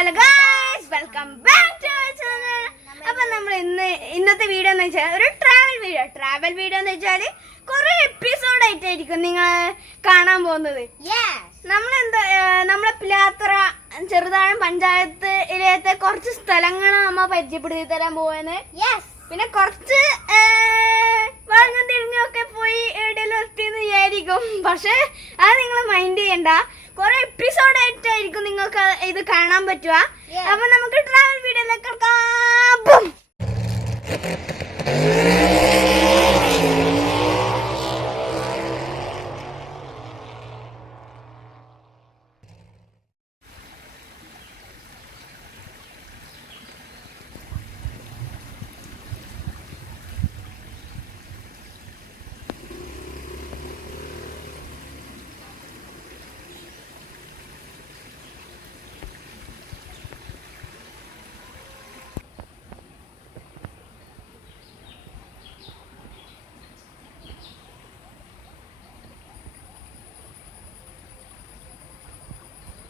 Hello guys, welcome back to our channel. അപ്പൊ നമ്മൾ ഇന്നത്തെ വീഡിയോ എന്ന് വെച്ചാൽ ഒരു ട്രാവൽ വീഡിയോ എന്ന് വെച്ചാൽ കുറെ എപ്പിസോഡ് ആയിട്ടായിരിക്കും നിങ്ങൾ കാണാൻ പോകുന്നത്. നമ്മളെ പിലാത്തറ ചെറുതാഴം പഞ്ചായത്തിലെ കുറച്ച് സ്ഥലങ്ങൾ നമ്മ പരിചയപ്പെടുത്തി തരാൻ പോകുന്നത്. പിന്നെ കുറച്ച് വളഞ്ഞും തിരിഞ്ഞൊക്കെ പോയി എവിടെയെങ്കിലും എത്തിയെന്ന് വിചാരിക്കും. പക്ഷെ അത് നിങ്ങൾ മൈൻഡ് ചെയ്യണ്ട, കുറെ എപ്പിസോഡ് ആയിട്ടായിരിക്കും നിങ്ങൾക്ക് ഇത് കാണാൻ പറ്റുക. അപ്പൊ നമുക്ക് ട്രാവൽ വീഡിയോയിലേക്ക് കിടക്കാം.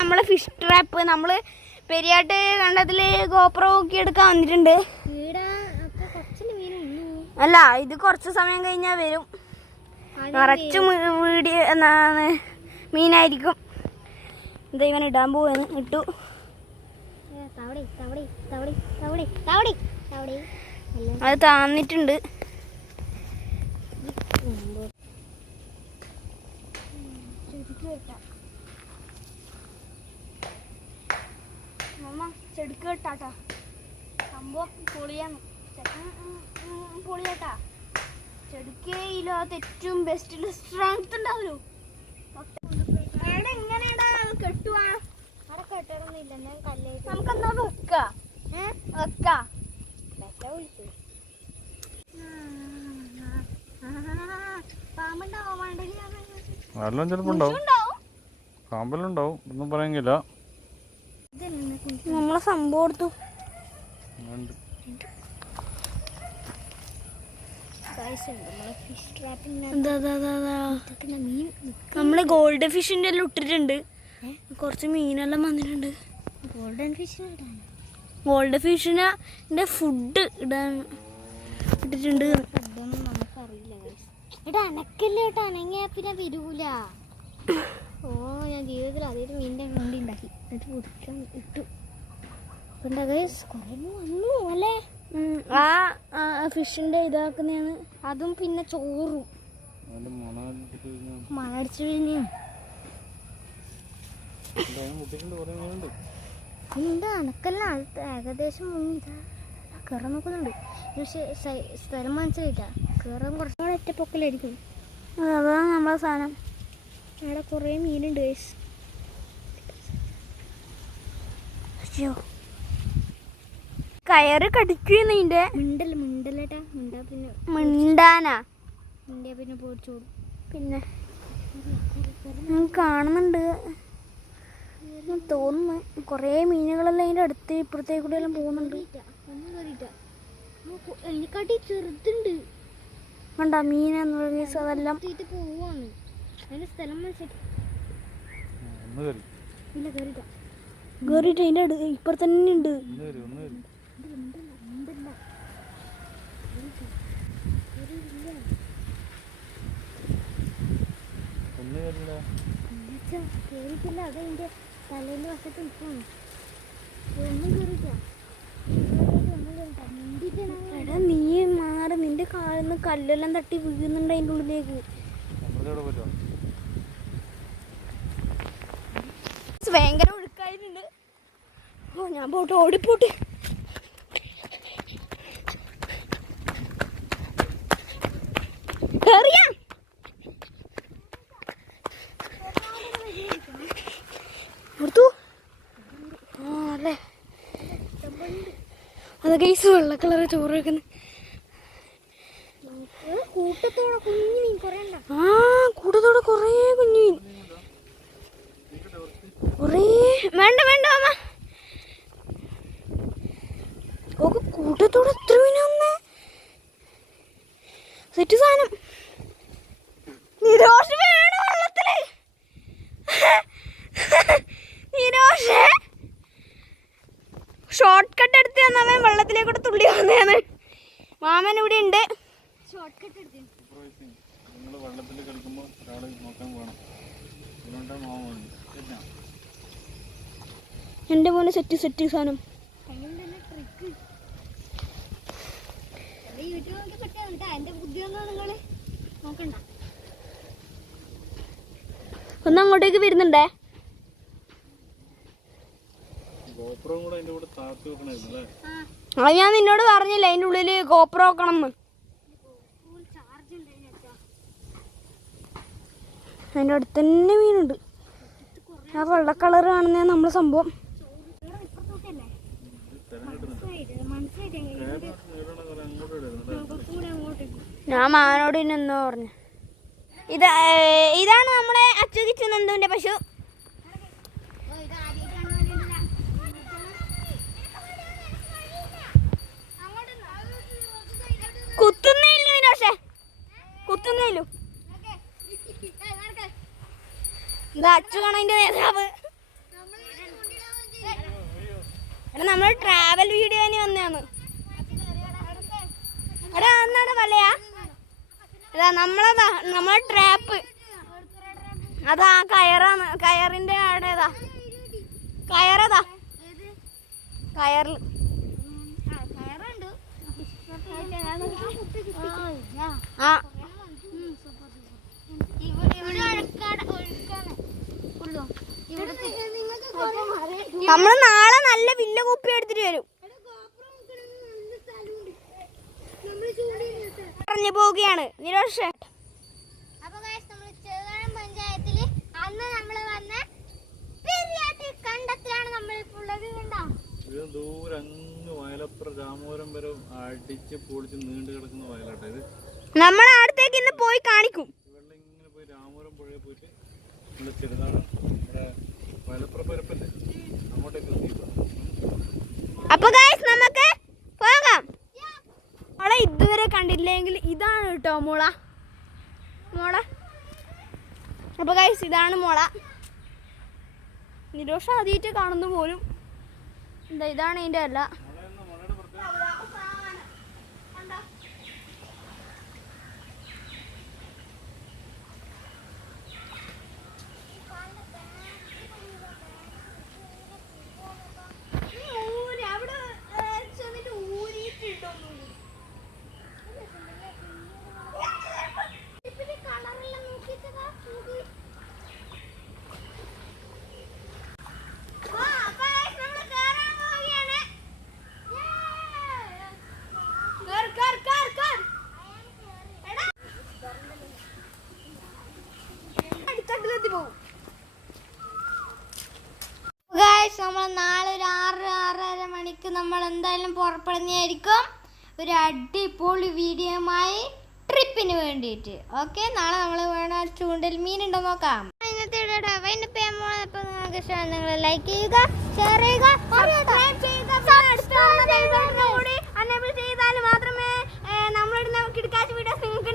നമ്മളെ ഫിഷ് ട്രാപ്പ് നമ്മള് പെരിയാട്ട് കണ്ടതില് ഗോപ്രോ നോക്കി എടുക്കാൻ വന്നിട്ടുണ്ട്. അല്ല, ഇത് കുറച്ച് സമയം കഴിഞ്ഞാൽ വരും. നിറച്ച് വീഡിയോ എന്നാണ് മീനായിരിക്കും. ഇവൻ ഇടാൻ പോവാണ്. ഇട്ടു. അത് താന്നിട്ടുണ്ട്. ചെടുക്ക് കേട്ടാ സംഭവം പൊളിയാട്ടാ. ചെടുക്കയില്ലാത്ത ഏറ്റവും ബെസ്റ്റ് സ്ട്രെങ്ത് ഉണ്ടാവല്ലോ. എങ്ങനെയാടാ കെട്ടുവാ? നമുക്കെന്നാ വെക്കാം. വെള്ളം ചിലപ്പോ ഉണ്ടാവും, പാമ്പലുണ്ടാവും, ഒന്നും പറയാനില്ല. നമ്മളെ സംഭവം എടുത്തു. നമ്മള് ഗോൾഡ് ഫിഷിന്റെ എല്ലാം ഇട്ടിട്ടുണ്ട്. കുറച്ച് മീനെല്ലാം വന്നിട്ടുണ്ട്. ഗോൾഡ് ഫിഷിന്റെ ഫുഡ് ഇടാൻ ഇട്ടിട്ടുണ്ട്. അനങ്ങിയാ പിന്നെ വരൂല. ഞാൻ ജീവിതത്തിൽ അതേ മീനിന്റെ കൊണ്ട് ഉണ്ടാക്കി ഇട്ടു. വന്നു അല്ലേ? ആ ഫിഷിന്റെ ഇതാക്കുന്നതാണ്. അതും പിന്നെ ചോറും മണടിച്ചു കഴിഞ്ഞു. എന്താ അനക്കെല്ലാം ഏകദേശം കയറാൻ നോക്കുന്നുണ്ട്. പക്ഷെ സ്ഥലം മനസ്സിലായിട്ടാ കയറാൻ കുറച്ചുകൂടെ ഒറ്റപ്പൊക്കലായിരിക്കും. അതാണ് നമ്മളെ സാധനം. അവിടെ കുറേ മീനുണ്ട്. കയറ് കടിക്കുന്നതിന്റെ മിണ്ടല്ലേട്ടാ. മിണ്ടാനാ പിന്നെ പോടിച്ചോടും. പിന്നെ കാണുന്നുണ്ട് തോന്നുന്നു. കൊറേ മീനുകളെല്ലാം അതിന്റെ അടുത്ത് ഇപ്പുറത്തേക്ക് കൂടെ എല്ലാം പോകുന്നുണ്ട്. അതിനെക്കാട്ടി ചെറുതുണ്ട് കണ്ടാ മീനെന്നുള്ള അതെല്ലാം പോവാണ്. അതിന്റെ സ്ഥലം കേറിട്ട് അതിന്റെ അടുത്ത് ഇപ്പുറ തന്നെ ഉണ്ട്. അതതിന്റെ തലേന്റെ വശത്ത് നിൽക്കുന്നു. ഒന്നും കേറില്ല. എടാ നീ മാറി, നിന്റെ കാലിന്ന് കല്ലെല്ലാം തട്ടി വീഴുന്നുണ്ട് അതിന്റെ ഉള്ളിലേക്ക്. ഭയങ്കര ഒഴുക്കായിട്ടുണ്ട്. ഞാൻ പോട്ടെ, ഓടിപ്പോട്ടെ. അല്ലേ അതൊക്കെ ഈ വെള്ള കളറ് ചോറ് വെക്കുന്നത്. കൂട്ടത്തോടെ കുഞ്ഞു മീൻ കുറേ കൂട്ടത്തോടെ കൊറേ കുഞ്ഞു മീൻ. കൊറേ വേണ്ട അമ്മ ഓക്ക് കൂട്ടത്തോടെ എത്ര മീനാന്ന്. സെറ്റ് സാധനം. നിരോഷ് വേണോ വെള്ളത്തില്? നിരോഷ് ഷോർട്ട് കട്ട് എടുത്ത് തന്നവൻ വെള്ളത്തിലേക്കൂടെ തുള്ളി വന്നതാണ്. മാമൻ ഇവിടെ ഉണ്ട്. ഷോർട്ട് കട്ട് എടുത്തു. നിങ്ങൾ വെള്ളത്തിൽ കളിക്കുമ്പോൾ ഒരാൾ നോക്കാൻ വേണം. അതുകൊണ്ടാണ് മാമൻ എൻ്റെ മോനെ സെറ്റ് സാധനം. യൂട്യൂബ് നോക്കി പറ്റിയാ എന്റെ ബുദ്ധിയൊന്നും നിങ്ങൾ നോക്കണ്ട. ഒന്ന് അങ്ങോട്ടേക്ക് വരുന്നുണ്ടേ. ഗോപ്രോ കൂടെ അതിൻ്റെ കൂടെ താഴ്ത്തി വെക്കണമായിരുന്നു അല്ലേ? അത് ഞാൻ നിന്നോട് പറഞ്ഞില്ല അതിൻ്റെ ഉള്ളിൽ ഗോപ്രോ വെക്കണം എന്ന്. അതിൻ്റെ അടുത്ത് തന്നെ മീനുണ്ട്. ആ വെള്ള കളർ കാണുന്ന നമ്മളെ സംഭവം. ഞാൻ മാനോട് പിന്നെ എന്നോ പറഞ്ഞു. ഇതാണ് നമ്മുടെ അച്ചുകിച്ചു നന്ദുവിന്റെ പശു. കുത്തുന്നില്ല പക്ഷേ കുത്തുന്നില്ലു. ഇതാ അച്ചു കണന്റെ നേതാവ്. നമ്മൾ ട്രാവൽ വീഡിയോന് വന്നതാണ്. എടാ അന്നാണ് വലയാ. അതാ നമ്മളെ ട്രാപ്പ്. അതാ കയറാണ്. കയറിന്റെ അവിടെതാ കയറതാ. കയറിൽ ആ നമ്മള് നാളെ നല്ല വില്ല കുപ്പി എടുത്തിട്ട് വരും. പറഞ്ഞു പോവുകയാണ് നിരോഷ്. അപ്പൊ പഞ്ചായത്തില് അന്ന് നമ്മള് വന്ന കണ്ടത്തിലാണ് നമ്മളിപ്പോ ഉള്ളത്. കണ്ടോ ഇത് ദൂരം അങ്ങ് വയലപ്പുറം രാമപുരം വരെ അടിച്ച് പൊളിച്ച് നീണ്ടു കിടക്കുന്ന വയലാട്ടെ ഇത്. നമ്മൾ അടുത്തേക്ക് ഇന്ന് പോയി കാണിക്കും. വെള്ളം ഇങ്ങനെ പോയി രാമപുരം പുഴയിൽ പോയിട്ട് ഇവിടെ ചെറുതാണ് ഇവിടെ വയലപ്പുറം പരപ്പല്ലേ അങ്ങോട്ടേക്ക് എത്തിയിട്ടുണ്ട്. അപ്പൊ ഗൈസ് നമുക്ക് പോകാം. മോളെ ഇതുവരെ കണ്ടില്ലെങ്കിൽ ഇതാണ് കേട്ടോ മോള. അപ്പൊ ഗൈസ് ഇതാണ് മോള. നിരോഷ് ആദ്യമായിട്ട് കാണുന്നു പോലും. ഇതാണ് ഇതിന്റെ അല്ല. നമ്മൾ നാളെ ഒരു 6-6:30 മണിക്ക് നമ്മൾ എന്തായാലും പുറപ്പെടുന്നതായിരിക്കും ഒരു അടിപൊളി വീഡിയോയുമായി ട്രിപ്പിന് വേണ്ടിയിട്ട്. ഓക്കെ, നാളെ നമ്മൾ വേണം ചൂണ്ടൽ മീൻ ഉണ്ടോ നോക്കാം. ഇന്നത്തെ നിങ്ങൾക്ക് ഇഷ്ടമാണ് നിങ്ങൾ ലൈക്ക് ചെയ്യുക, ഷെയർ ചെയ്യുക, ചെയ്താൽ മാത്രമേ നമ്മളിടുന്ന കിടക്കാച്ച വീഡിയോസ് നിങ്ങൾക്ക്